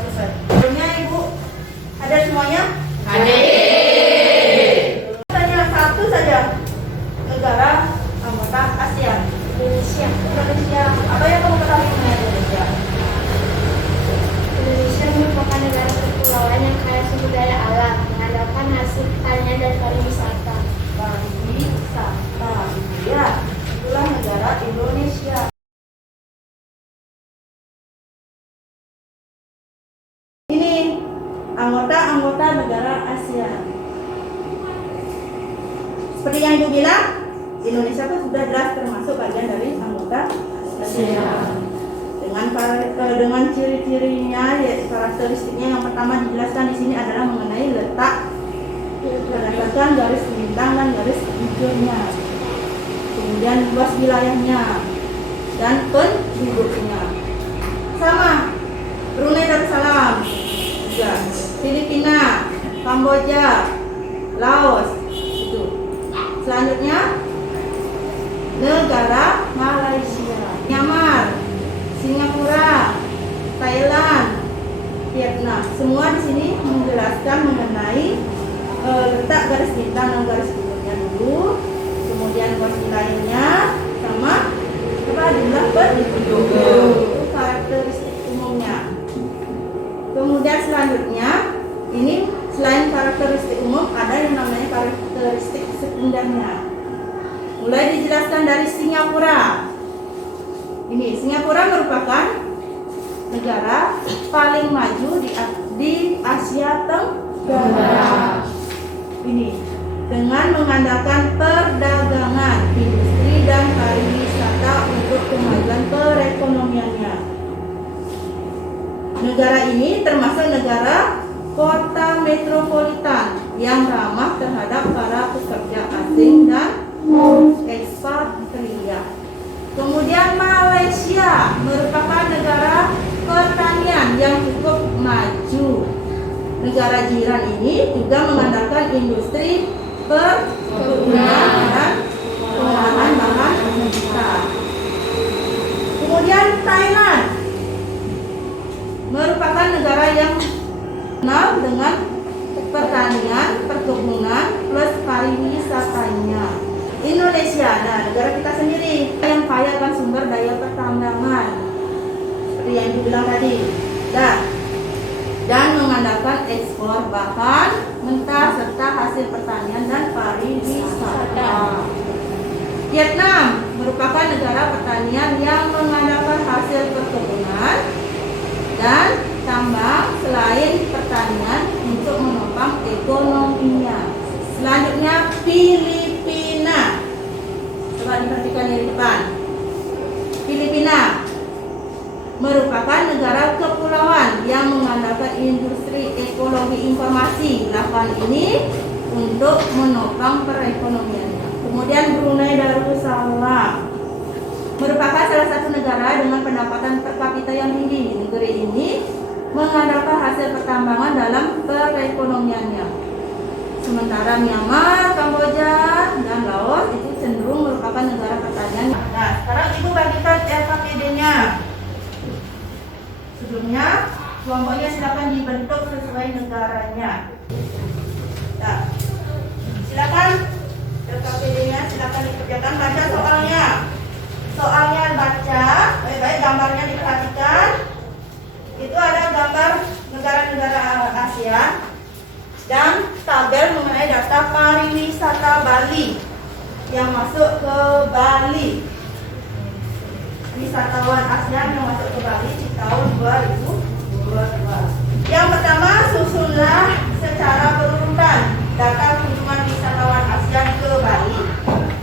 selesai. Sebelumnya Ibu ada semuanya? Ada. Saja satu saja negara anggota ASEAN. Indonesia. Indonesia. Apa yang kamu ketahui mengenai Indonesia? Indonesia merupakan negara kepulauan yang kaya sumber daya alam, mengandalkan hasil pertanian dan pariwisata. Pariwisata. Ya, itulah negara Indonesia. Ini anggota negara ASEAN. Seperti yang Ibu bilang, Indonesia itu sudah jelas termasuk bagian dari anggota ASEAN. Dengan ciri-cirinya, ya, karakteristiknya yang pertama dijelaskan di sini adalah mengenai letak berdasarkan garis bintang dan garis hijaunya. Kemudian luas wilayahnya dan penduduknya. Sama Brunei Darussalam, juga Filipina, Kamboja, Laos, itu. Selanjutnya negara Malaysia, Myanmar, Singapura, Thailand, Vietnam. Semua di sini menjelaskan mengenai letak garis bintang dan garis hijaunya dulu, kemudian luas wilayahnya, sama jumlah penduduk, karakteristik umumnya. Kemudian selanjutnya, ini selain karakteristik umum ada yang namanya karakteristik sekundernya. Mulai dijelaskan dari Singapura. Ini Singapura merupakan negara paling maju di Asia Tenggara. Ini dengan mengandalkan perdagangan, industri dan pariwisata untuk kemajuan perekonomiannya. Negara ini termasuk negara kota metropolitan yang ramah terhadap para pekerja asing dan ekspatriat. Kemudian Malaysia merupakan negara pertanian yang cukup maju. Negara jiran ini juga mengandalkan industri perkebunan dan pengolahan bahan mentah. Kemudian Thailand merupakan negara yang kenal dengan pertanian, perkebunan, plus pariwisatanya. Indonesia, nah negara kita sendiri yang kaya akan sumber daya pertambangan, seperti yang dibilang tadi, dan mengandalkan ekspor bahan mentah serta hasil pertanian dan pariwisata. Vietnam merupakan negara pertanian yang mengandalkan hasil perkebunan dan tambang selain pertanian untuk menopang ekonominya. Selanjutnya Filipina. Coba diperhatikan di depan. Filipina merupakan negara kepulauan yang mengandalkan industri ekologi informasi lakukan ini untuk menopang perekonomiannya. Kemudian Brunei Darussalam merupakan salah satu negara dengan pendapatan per kapita yang tinggi. Negeri ini mengandalkan hasil pertambangan dalam perekonomiannya. Sementara Myanmar, Kamboja, dan Laos itu cenderung merupakan negara pertanian. Nah, sekarang Ibu bagikan RKPD-nya. Sebelumnya, kelompoknya silakan dibentuk sesuai negaranya. Nah, silakan RKPD-nya silakan dikerjakan, baca soalnya. Soalnya baca, baik-baik gambarnya diperhatikan. Itu ada gambar negara-negara ASEAN dan tabel mengenai data pariwisata Bali yang masuk ke Bali. Wisatawan ASEAN yang masuk ke Bali di tahun 2022. Yang pertama, susunlah secara berurutan data kunjungan wisatawan ASEAN ke Bali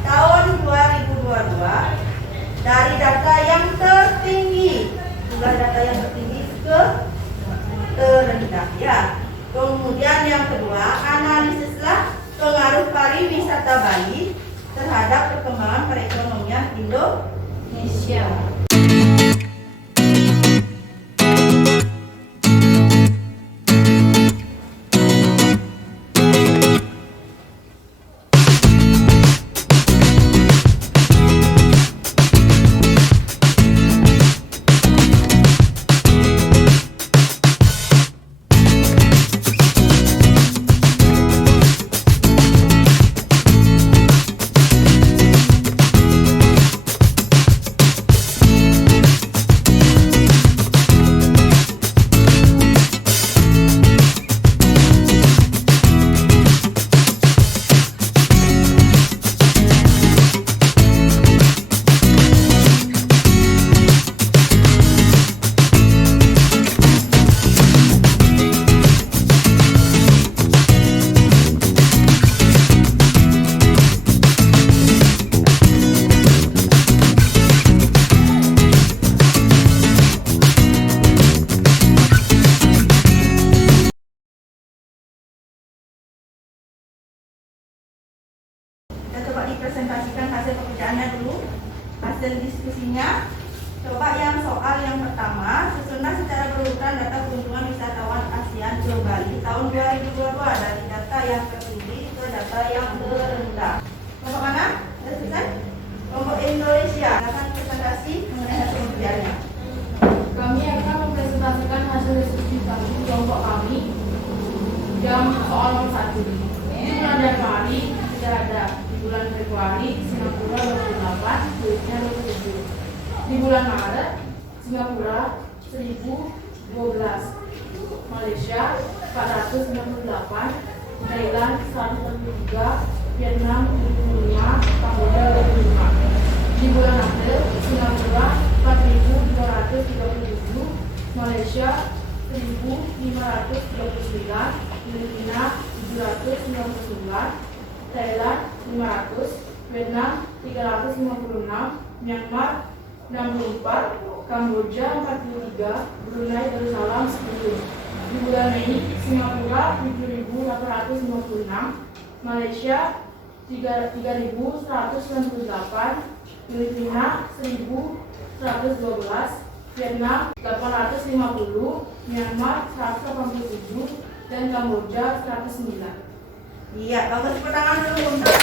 tahun 2022 dari data yang tertinggi, jumlah data yang tertinggi ke terendah, ya. Kemudian yang kedua, analisislah pengaruh pariwisata Bali terhadap perkembangan perekonomian Indonesia. Ancol Bali tahun 2022 dari data yang tertinggi ke data yang terendah. Kelompok mana? Sudah selesai? Kelompok Indonesia akan presentasi mengenai hasil ujiannya. Kami akan mempresentasikan hasil diskusi kami kelompok kami yang soal nomor 1. Di bulan Januari tidak ada, di bulan Februari Singapura 28, duitnya 27. Di bulan Maret Singapura 1012, Malaysia 498, Thailand 163, Vietnam 75, Kamboja 25. Di bulan April Singapura 4.237, Malaysia 1.539, Filipina 799, Thailand 500, Vietnam 356, Myanmar 64, Kamboja 43, Brunei Darussalam 10. Di bulan Mei Singapura 7.856, Malaysia 3.198, Filipina 1.112, Vietnam 850, Myanmar 187, dan Kamboja 109. Iya, bagus, tepuk tangan dulu untuk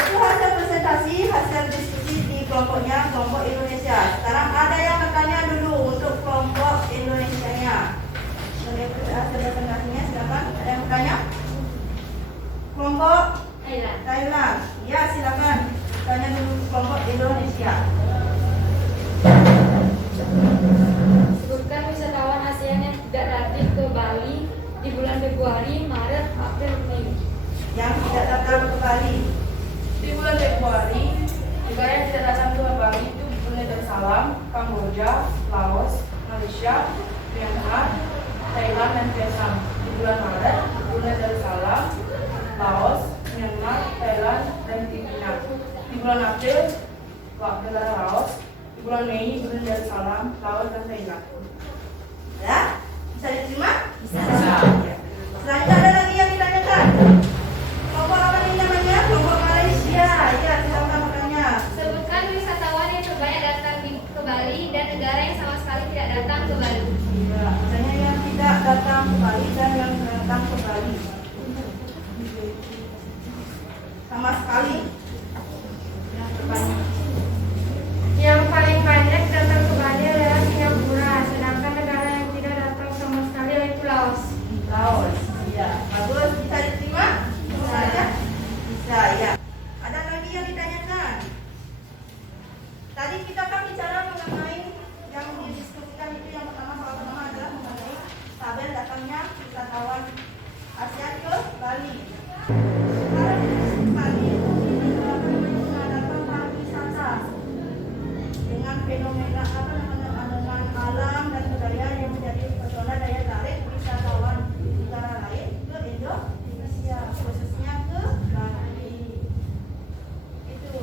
itu hasil presentasi, hasil diskusi di kelompoknya, kelompok Indonesia. Sekarang ada yang bertanya dulu untuk kelompok Indonesianya. Hasil presentasinya silakan. Ada yang bertanya? Kelompok Thailand. Ya, silakan. Tanya dulu kelompok Indonesia. Sebutkan wisatawan ASEAN yang tidak datang ke Bali di bulan Februari, Maret, April, Mei. Yang tidak datang ke Bali. Di bulan Februari, negara yang tidak datang ke Bali itu Brunei Darussalam, Kamboja, Laos, Malaysia, Myanmar, Thailand, dan Vietnam. Di bulan Maret, Brunei Darussalam, Laos, Myanmar, Thailand, dan Filipina. Di bulan April, negara Laos. Di bulan Mei, Brunei Darussalam, Laos, dan Thailand. Ya, bisa diterima? Bisa. Ya. Selanjutnya ada lagi yang ditanyakan. Kelompok apa ini namanya? Kelompok Malaysia. Ya, silakan bertanya. Sebutkan wisatawan yang terbanyak datang ke Bali dan negara yang sama sekali tidak datang ke Bali. Ya, misalnya yang tidak datang ke Bali dan yang datang ke Bali. Sama sekali. Yang terbanyak. Yang paling banyak datang ke Bali adalah Singapura, sedangkan negara yang tidak datang sama sekali yaitu Laos. Laos. Ya, bagus. Bisa diterima? Bisa ya? Bisa ya. Ada lagi yang ditanyakan. Tadi kita kan bicara mengenai yang didiskusikan itu yang pertama, soal pertama adalah mengenai tabel datangnya wisatawan ASEAN ke Bali. Sekarang Bali itu mengadakan pariwisata dengan fenomena dengan alam dan budaya yang menjadi pesona daya tarik wisatawan negara lain ke Indonesia, khususnya ke Bali. Itu.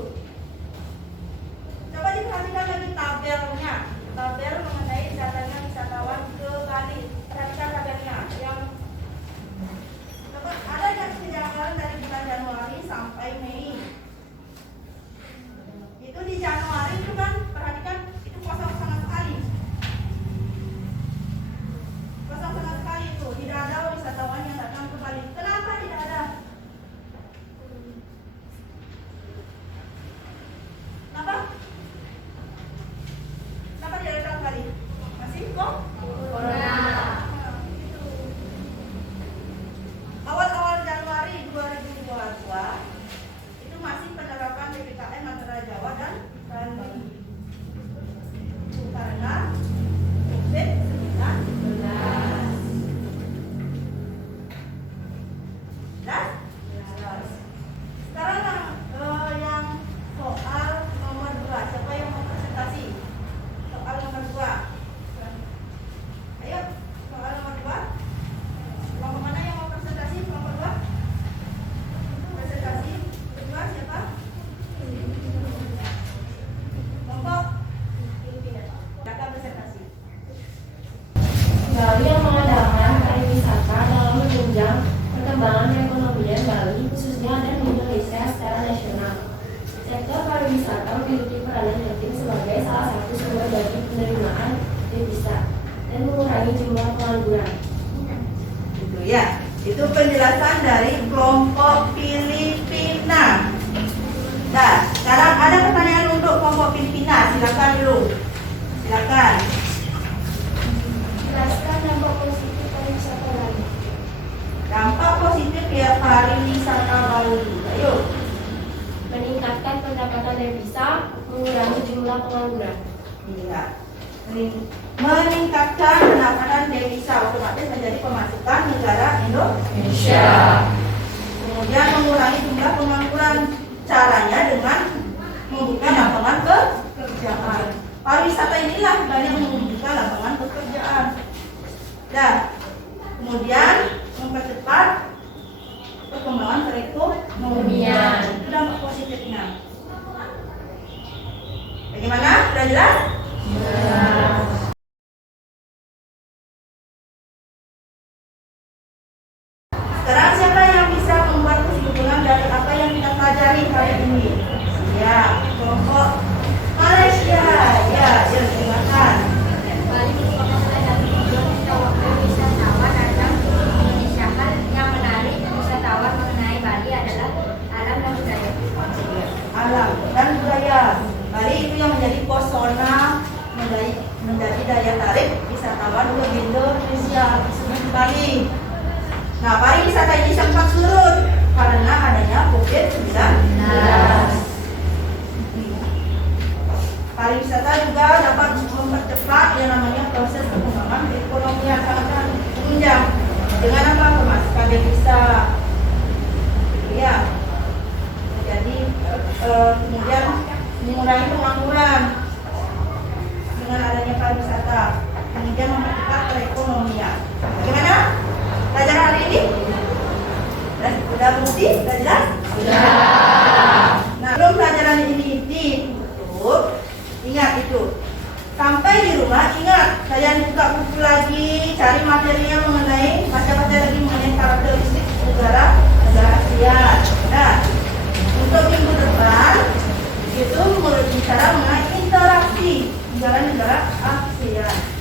Coba diperhatikan lagi tabelnya, tabel mengenai datangnya wisatawan ke Bali. Perhatikan tabelnya. Yang coba ada yang kejanggalan dari bulan Januari sampai Mei. Itu di Januari itu kan, perhatikan itu kosong sama sekali. Kosong sama sekali itu, tidak ada wisatawan yang datang ke Bali. Kenapa tidak ada? Kenapa? Kenapa tidak datang ke Bali? Masih kok? Corona. Awal-awal Januari 2022 itu masih penerapan PPKM antara Jawa dan Bali. Karena COVID-19. Jelas? Sekarang yang soal nomor 2. Siapa yang mau presentasi? Soal nomor 2. Ayo, soal nomor 2. Kelompok mana yang mau presentasi? Kelompok 2. Presentasi kedua siapa? Kelompok silakan presentasi. Bali yang mengandalkan pariwisata dalam menunjang perkembangan perekonomian Bali khususnya dan Indonesia secara nasional. Sektor pariwisata memiliki peranan penting sebagai salah satu sumber bagi penerimaan devisa dan mengurangi jumlah pengangguran. Itu ya. Itu penjelasan dari kelompok Filipina. Nah, sekarang ada pertanyaan untuk kelompok Filipina. Silakan dulu. Silakan. Jelaskan dampak positif pariwisata Bali. Dampak positif ya pariwisata Bali. Ayo. Meningkatkan pendapatan devisa, mengurangi jumlah pengangguran. Iya. Meningkatkan pendapatan devisa, otomatis menjadi pemasukan negara Indonesia. Kemudian mengurangi jumlah pengangguran. Caranya dengan membuka lapangan pekerjaan. Pariwisata inilah yang membuka lapangan pekerjaan. Dan kemudian mempercepat perkembangan perekonomian. Itu dampak positifnya. Bagaimana? Sudah jelas? Sekarang siapa yang bisa membuat kesimpulan dari apa yang kita pelajari kali ini? Ya, kelompok Malaysia. Ya, silakan. Bali merupakan salah satu tujuan wisatawan datang ke Indonesia. Hal yang menarik wisatawan mengenai Bali adalah alam dan budaya. Alam dan budaya. Bali itu yang menjadi pesona, menjadi daya tarik wisatawan ke Indonesia, disebut Bali. Nah, pariwisata ini sempat surut karena adanya COVID-19. Pariwisata juga dapat mempercepat yang namanya proses perkembangan ekonomi yang sangat menunjang dengan apa? Pemasukan devisa. Ya. Jadi kemudian mengurangi pengangguran dengan adanya pariwisata, kemudian mempercepat perekonomian. Bagaimana pelajaran hari ini? Sudah mengerti? Sudah jelas? Sudah. Nah, belum pelajaran ini ditutup, ingat itu. Sampai di rumah ingat, kalian buka buku lagi, cari materinya mengenai, baca-baca lagi mengenai karakteristik negara Asia. Nah, untuk minggu depan itu bicara mengenai interaksi negara-negara ASEAN.